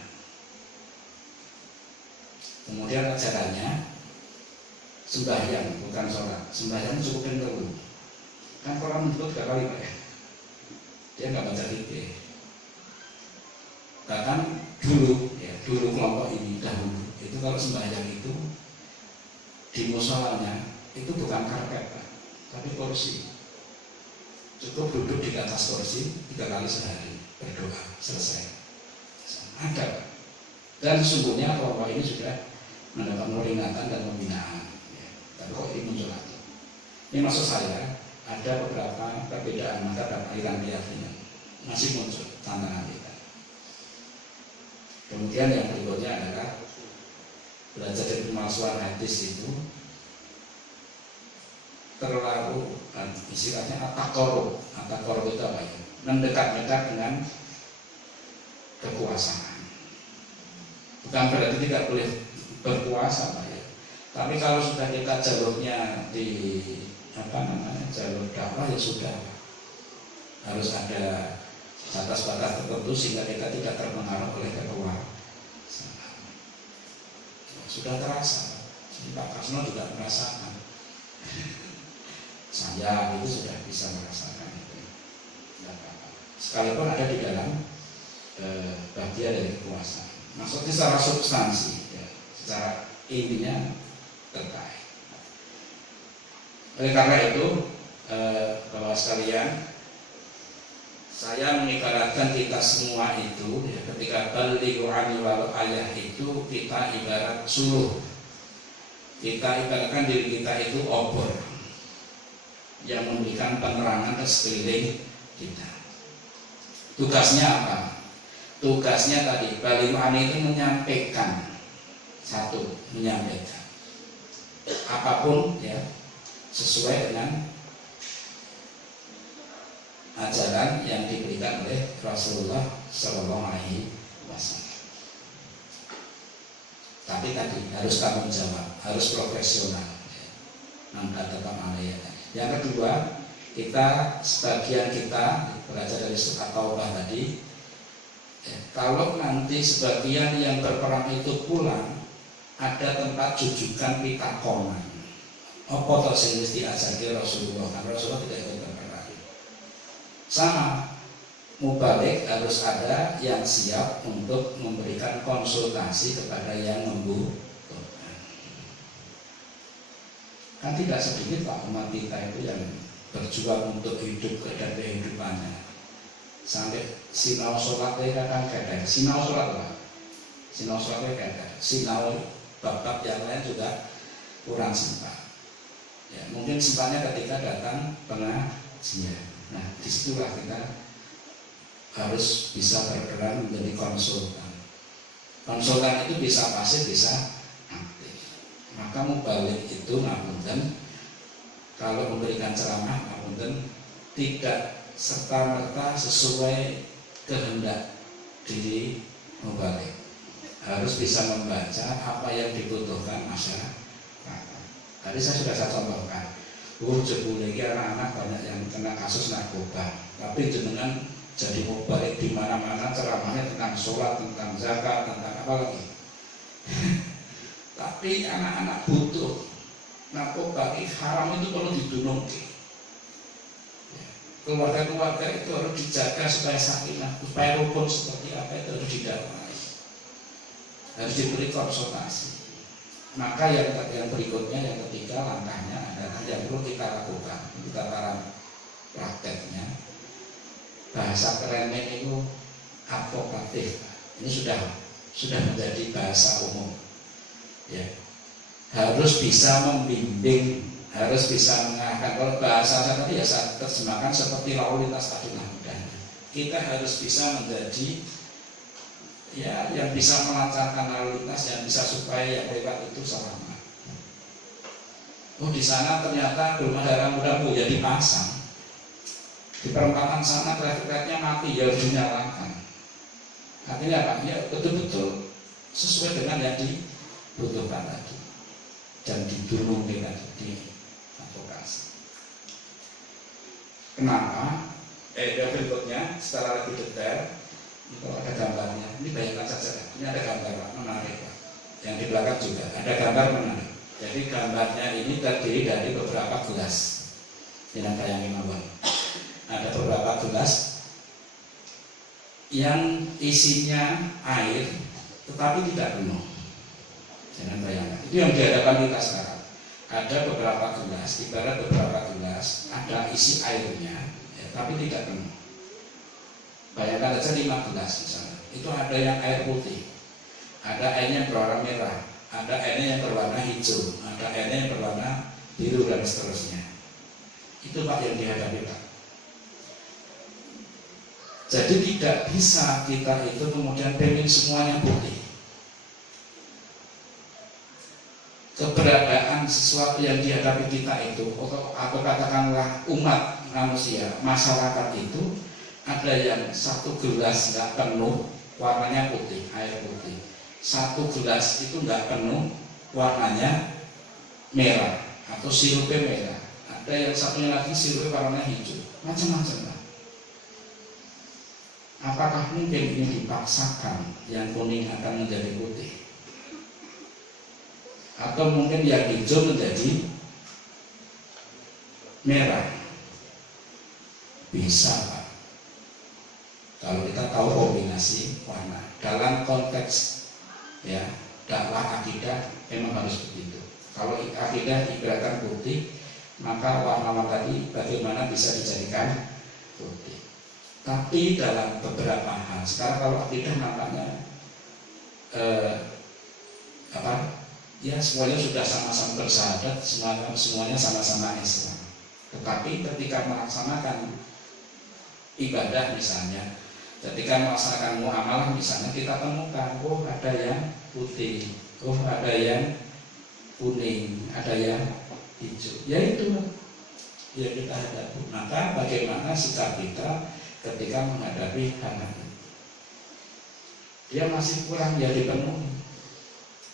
Kemudian ajarannya sembahyang bukan sholat. Sembahyang cukup dulu. Kan Quran menyebut 3 kali Pak ya. Dia nggak baca fikih. Bahkan dulu kelompok ini dahulu itu kalau sembahyang itu di musholanya itu bukan karpet Pak, tapi kursi. Cukup duduk di atas kursi 3 kali sehari berdoa selesai. Ada Pak. Dan sesungguhnya kelompok ini sudah mendapat peringatan dan pembinaan ya. Tapi kok ini muncul lagi? Ini maksud saya ada beberapa perbedaan mata dan aliran keyakinan, masih muncul tantangan kita. Kemudian yang berikutnya adalah belajar dari pemalsuan hadis itu terlalu istilahnya atakorup itu apa ya? Mendekat-dekat dengan kekuasaan. Bukan berarti tidak boleh berkuasa, Pak ya. Tapi kalau sudah kita jalurnya di jalur dakwah ya sudah harus ada batas-batas tertentu sehingga kita tidak terpengaruh oleh kekuasaan. Sudah terasa, jadi Pak Kasno juga merasakan. Saya itu sudah bisa merasakan itu. Sekalipun ada di dalam bagian dari kekuasaan. Maksudnya secara substansi, ya, secara intinya terkait. Oleh karena itu, Bapak sekalian, saya mengibaratkan kita semua itu, ya, ketika balighu anni walau ayah itu kita ibarat suluh. Kita ibaratkan diri kita itu obor yang memberikan penerangan ke sekeliling kita. Tugasnya apa? Tugasnya tadi balighu anni itu menyampaikan menyampaikan apapun ya sesuai dengan ajaran yang diberikan oleh Rasulullah Shallallahu Alaihi Wasallam. Tapi tadi harus tanggung jawab, harus profesional. Yang kedua, sebagian kita belajar dari surat Taubah tadi. Kalau nanti sebagian yang berperang itu pulang, ada tempat jujukan pitakonan. Apa toh sing wis diajake Rasulullah? Kan Rasulullah tidak ikut berperang. Sama, mubalik harus ada yang siap untuk memberikan konsultasi kepada yang membutuhkan. Kan tidak sedikit Pak umat kita itu yang berjuang untuk hidup dan kehidupannya. Sampai sinau sholat kadang kadang sinau sholat lah, sinau sholat kadang sinau bab-bab yang lain juga kurang sempat. Ya, mungkin sempatnya ketika datang pengajian. Nah, disitulah kita harus bisa berperan menjadi konsultan. Konsultan itu bisa pasif, bisa aktif. Maka mubalik itu ngapunten, kalau memberikan ceramah ngapunten tidak serta-merta sesuai kehendak diri mubalik. Harus bisa membaca apa yang dibutuhkan masyarakat. Tadi saya contohkan. Jebule iki anak-anak banyak yang kena kasus narkoba, tapi jenengan jadi mubalik di mana-mana ceramahnya tentang sholat, tentang zakat, tentang apa lagi. Tapi anak-anak butuh narkoba ini haram itu perlu didunungke. Keluarga-keluarga itu harus dijaga supaya sakinah, supaya rukun seperti apa itu harus didakwai, harus diberi konsultasi. Maka yang berikutnya, yang ketiga langkahnya adalah yang perlu kita lakukan, kita taruh prakteknya. Bahasa kerennya itu advokatif. Ini sudah menjadi bahasa umum. Ya, harus bisa membimbing, harus bisa mengarahkan. Kalau bahasa saya tadi ya saya terjemahkan seperti lalu lintas tadi lah. Kita harus bisa menjadi ya yang bisa melancarkan lalu lintas, yang bisa supaya yang lewat itu selamat. Oh, di sana ternyata belum ada rambu-rambu ya dipasang. Di perempatan sana traffic-nya mati ya harus dinyalakan. Artinya apa? Ya betul-betul sesuai dengan yang dibutuhkan tadi dan didukung dengan di advokasi. Kenapa? Berikutnya secara lebih detail. Kalau ada gambarnya, ini bayangkan saja. Ini ada gambar menarik, Pak. Yang di belakang juga ada gambar menarik. Jadi gambarnya ini terdiri dari beberapa gelas. Jangan bayangin mawon. Ada beberapa gelas yang isinya air, tetapi tidak penuh. Jangan bayangkan. Itu yang dihadapkan kita sekarang. Ada beberapa gelas, ibarat beberapa gelas, ada isi airnya, ya, tapi tidak penuh. Bayangkan saja 5 gelas misalnya. Itu ada yang air putih, ada airnya yang berwarna merah, ada airnya yang berwarna hijau, ada airnya yang berwarna biru dan seterusnya. Itu Pak yang dihadapi Pak. Jadi tidak bisa kita itu kemudian pengen semuanya putih. Keberadaan sesuatu yang dihadapi kita itu, atau katakanlah umat manusia, masyarakat itu, ada yang satu gelas nggak penuh, warnanya putih, air putih. Satu gelas itu nggak penuh, warnanya merah atau sirupnya merah. Ada yang satunya lagi sirupnya warnanya hijau, macam-macam lah. Apakah mungkin ini dipaksakan yang kuning akan menjadi putih? Atau mungkin yang hijau menjadi merah? Bisa Pak, kalau kita tahu kombinasi warna. Dalam konteks ya dakwah akidah memang harus begitu. Kalau akidah ibaratkan putih, maka warna tadi bagaimana bisa dijadikan putih. Tapi dalam beberapa hal, sekarang kalau akidah nampaknya ya semuanya sudah sama-sama bersahadat, semuanya sama-sama Islam. Tetapi ketika melaksanakan ibadah misalnya, ketika melaksanakan muamalah misalnya, kita temukan, oh ada yang putih, oh ada yang kuning, ada yang hijau. Ya itu yang kita hadapi. Maka bagaimana sikap kita ketika menghadapi hal itu? Dia masih kurang ya dipenuhi.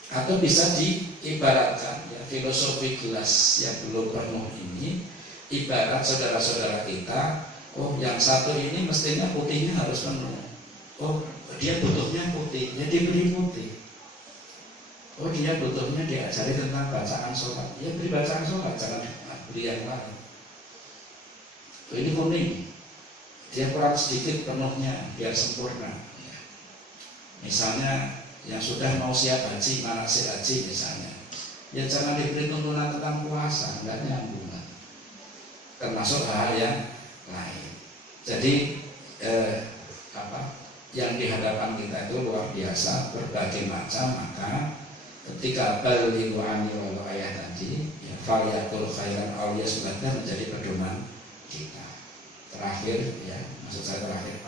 Atau bisa diibaratkan ya, filosofi gelas yang belum penuh ini ibarat saudara-saudara kita. Oh yang satu ini mestinya putihnya harus penuh. Oh dia butuhnya putih, ya diberi putih. Oh dia butuhnya diajari tentang bacaan sholat, ya beri bacaan sholat, jangan beri yang lain. Oh, ini kuning, dia kurang sedikit penuhnya biar sempurna. Misalnya yang sudah mau siap haji, manasik haji misalnya, ya jangan diberi tuntunan tentang puasa, enggak nyambung. Termasuk hal yang lain. Jadi yang di hadapan kita itu luar biasa, berbagai macam. Maka ketika balighu anni walau ayat tadi, ya falyaqul khairan aw liyasmut menjadi pedoman kita. Terakhir ya, maksud saya terakhir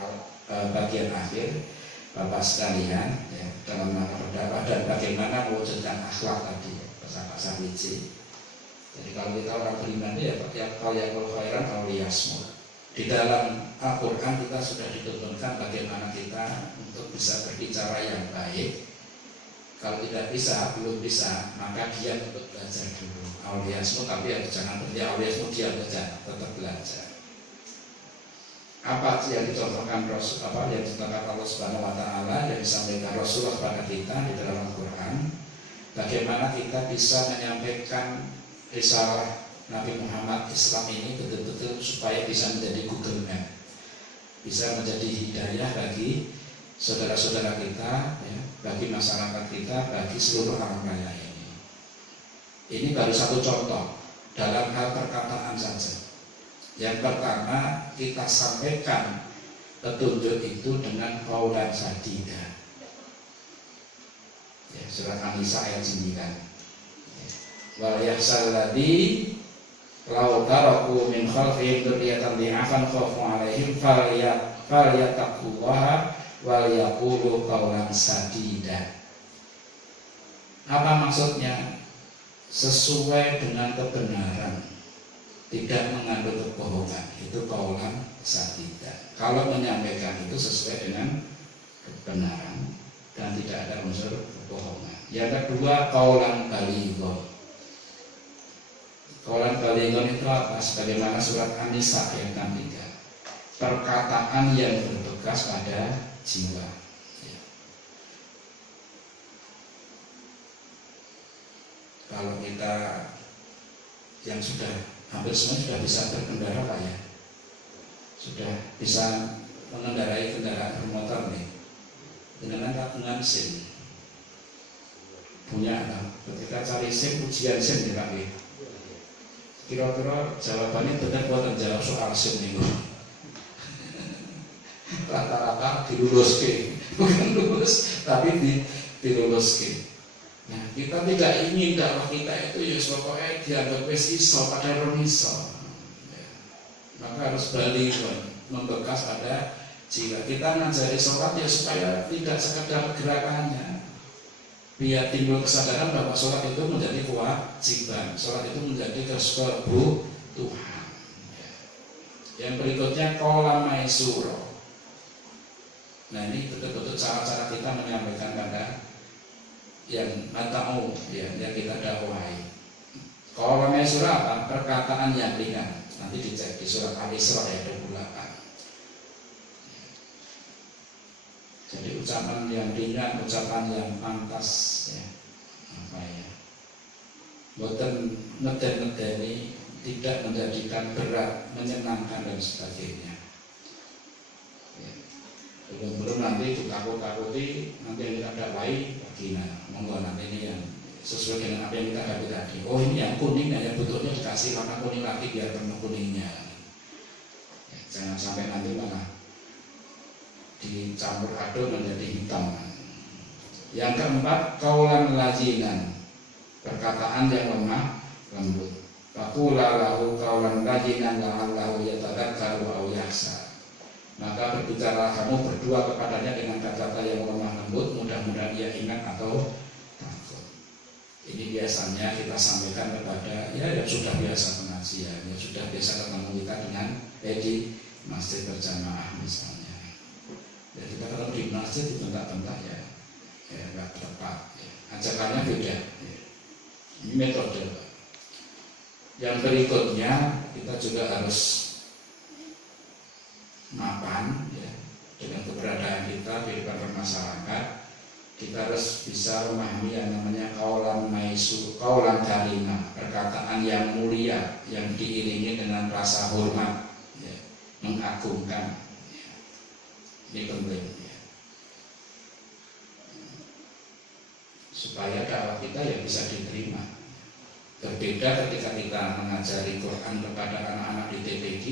bagian akhir Bapak sekalian ya, dalam rangka berdakwah dan bagaimana mewujudkan akhlak tadi bahasa Pak Sarwiji. Jadi kalau kita orang beriman ya falyaqul khairan aw liyasmut. Di dalam Al-Quran kita sudah dituntunkan bagaimana kita untuk bisa berbicara yang baik. Kalau tidak bisa, belum bisa, maka dia untuk belajar dulu. Awliyasmu, tapi jangan berarti awliyasmu dia belajar, tetap belajar. Apa yang dicontohkan Rasul, apa yang dicontohkan Allah Subhanahu Wa Taala yang disampaikan Rasulullah kepada kita di dalam Al-Quran? Bagaimana kita bisa menyampaikan risalah Nabi Muhammad Islam ini betul-betul supaya bisa menjadi Google Map, bisa menjadi hidayah bagi saudara-saudara kita, ya, bagi masyarakat kita, bagi seluruh alam raya ini. Ini baru satu contoh dalam hal perkataan saja. Yang pertama kita sampaikan petunjuk itu dengan qaulan sadida. Ya, surat An-Nisa ayat 9. Wal yahsal ladzi law taraku min khalfihim dzurriyyatan dhi'afan khafu 'alaihim falyattaqullaha wal yaqulu qaulan sadida. Apa maksudnya? Sesuai dengan kebenaran, tidak mengandung kebohongan, itu qaulan sadida. Kalau menyampaikan itu sesuai dengan kebenaran dan tidak ada unsur kebohongan. Yang kedua qaulan baligh. Qaulan baligh itu apa? Sebagaimana surat An-Nisa ayat 63. Perkataan yang berbekas pada jiwa. Ya. Kalau kita yang sudah hampir semua sudah bisa berkendara Pak ya, sudah bisa mengendarai kendaraan bermotor nih dengan tabungan SIM, punya ketika cari SIM ujian SIM ya Pak ya. Kira-kira jawabannya benar buatan jawab soal SIM nih rata-rata diluluske, bukan lulus tapi diluluske. Nah kita tidak ingin dakwah kita itu ya pokoknya dianggap wis iso padahal ora iso. maka harus balik membekas pada jiwa. Kita ngajari sholat ya supaya tidak sekedar gerakannya, biar timbul kesadaran bahwa sholat itu menjadi kewajiban, sholat itu menjadi kebutuhan. Yang berikutnya qala maisuro. Nah ini betul-betul cara-cara kita menyampaikan pada yang mata'u ya, yang kita dakwai. Qala maisuro apa? Perkataan yang ringan. Nanti dicek di surat Al-Isra ayat 28. Jadi ucapan yang ringan, ucapan yang pantas ya. Apa ya? Boten ngeden-ngedeni, tidak menjadikan berat, menyenangkan dan sebagainya. Ya. Belum nanti ditakut-takuti, nanti yang kita dakwai bagaimana? Monggo nanti ini yang sesuai dengan apa yang kita hadapi tadi. Oh ini yang kuning, yang butuhnya dikasih warna kuning lagi biar penuh kuningnya. Ya, jangan sampai nanti malah dicampur aduk menjadi hitam. Yang keempat, qaulan lajinan, perkataan yang lemah lembut. Faqula lahu qaulan lajinan la'allahu yatadzakkaru aw yakhsha. Maka berbicara kamu berdua kepadanya dengan kata-kata yang lemah lembut, mudah-mudahan ia ingat atau takut. Ini biasanya kita sampaikan kepada ya sudah biasa pengajian, ya sudah biasa ketemu kita dengan di masjid berjamaah misalnya. Ya, kita kalau di masjid dibentak-bentak ya nggak tepat. Ya. Ajakannya beda. Ya. Ini metode. Yang berikutnya kita juga harus mapan ya, dengan keberadaan kita di depan masyarakat. Kita harus bisa memahami yang namanya qaulan maisu, qaulan karimah, perkataan yang mulia yang diiringi dengan rasa hormat, ya, mengagungkan. Ini penting ya. Supaya dakwah kita ya bisa diterima. Berbeda ketika kita mengajari Quran kepada anak-anak di TPG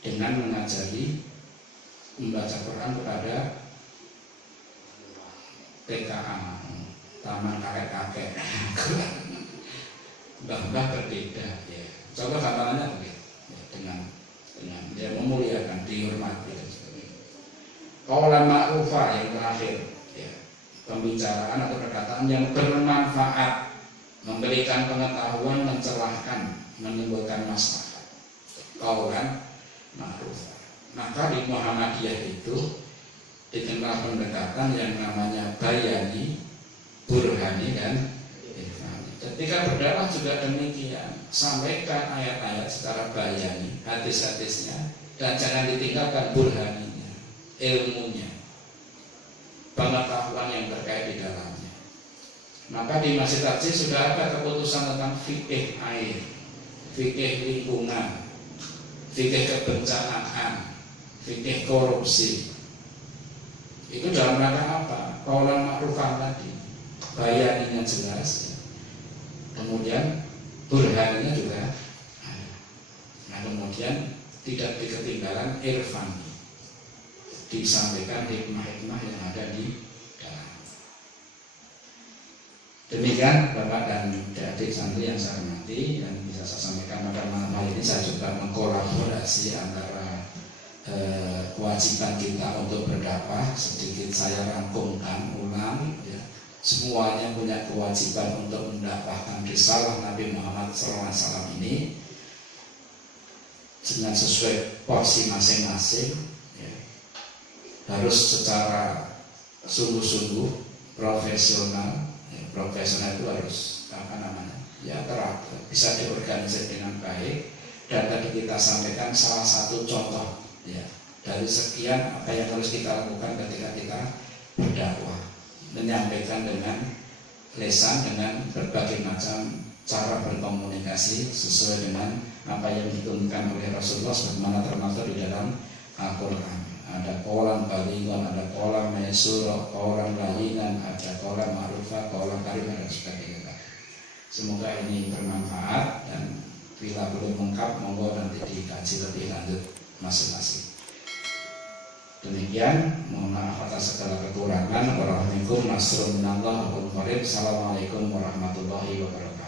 dengan mengajari membaca Quran kepada TKA, taman kakek-kakek. Mbah-mbah berbeda ya. Coba gambarannya begitu ya, dengan dia memuliakan, dihormati. Qaulan ma'rufa yang terakhir ya, pembicaraan atau perkataan yang bermanfaat, memberikan pengetahuan, mencerahkan, menimbulkan maslahat. Qaulan ma'rufa. Maka di Muhammadiyah itu dikenal pendekatan yang namanya bayani, burhani dan irfani. Ketika berdakwah juga demikian, sampaikan ayat-ayat secara bayani, hadis-hadisnya, dan jangan ditinggalkan burhani, ilmunya, pengetahuan yang terkait di dalamnya. Maka di Masjid Tajid sudah ada keputusan tentang fikih air, fikih lingkungan, fikih kebencanaan, fikih korupsi. Itu dalam rangka apa? Qaulan ma'rufan tadi, bayaninya jelas, kemudian burhaninya juga. Nah kemudian tidak ketinggalan irfan, disampaikan hikmah-hikmah yang ada di dalam. Demikian Bapak dan adik santri yang saya hormati, yang bisa saya sampaikan pada malam hari ini. Saya coba mengkolaborasi antara kewajiban kita untuk berdakwah. Sedikit saya rangkumkan ulang ya. Semuanya punya kewajiban untuk mendakwahkan risalah Nabi Muhammad SAW ini dengan sesuai porsi masing-masing. Harus secara sungguh-sungguh profesional. Ya, profesional itu harus ya teratur, bisa diorganisir dengan baik. Dan tadi kita sampaikan salah satu contoh ya dari sekian apa yang harus kita lakukan ketika kita berdakwah, menyampaikan dengan lisan, dengan berbagai macam cara berkomunikasi sesuai dengan apa yang dituntutkan oleh Rasulullah, sebagaimana termasuk di dalam Al-Quran. Ada qaulan balighan, ada qaulan maisura, qaulan layinan, ada qaulan ma'rufah, qaulan karimah dan sebagainya. Semoga ini bermanfaat, dan bila belum lengkap monggo nanti dikaji lebih lanjut masing-masing. Demikian, mohon maaf atas segala kekurangan. Assalamualaikum warahmatullahi wabarakatuh.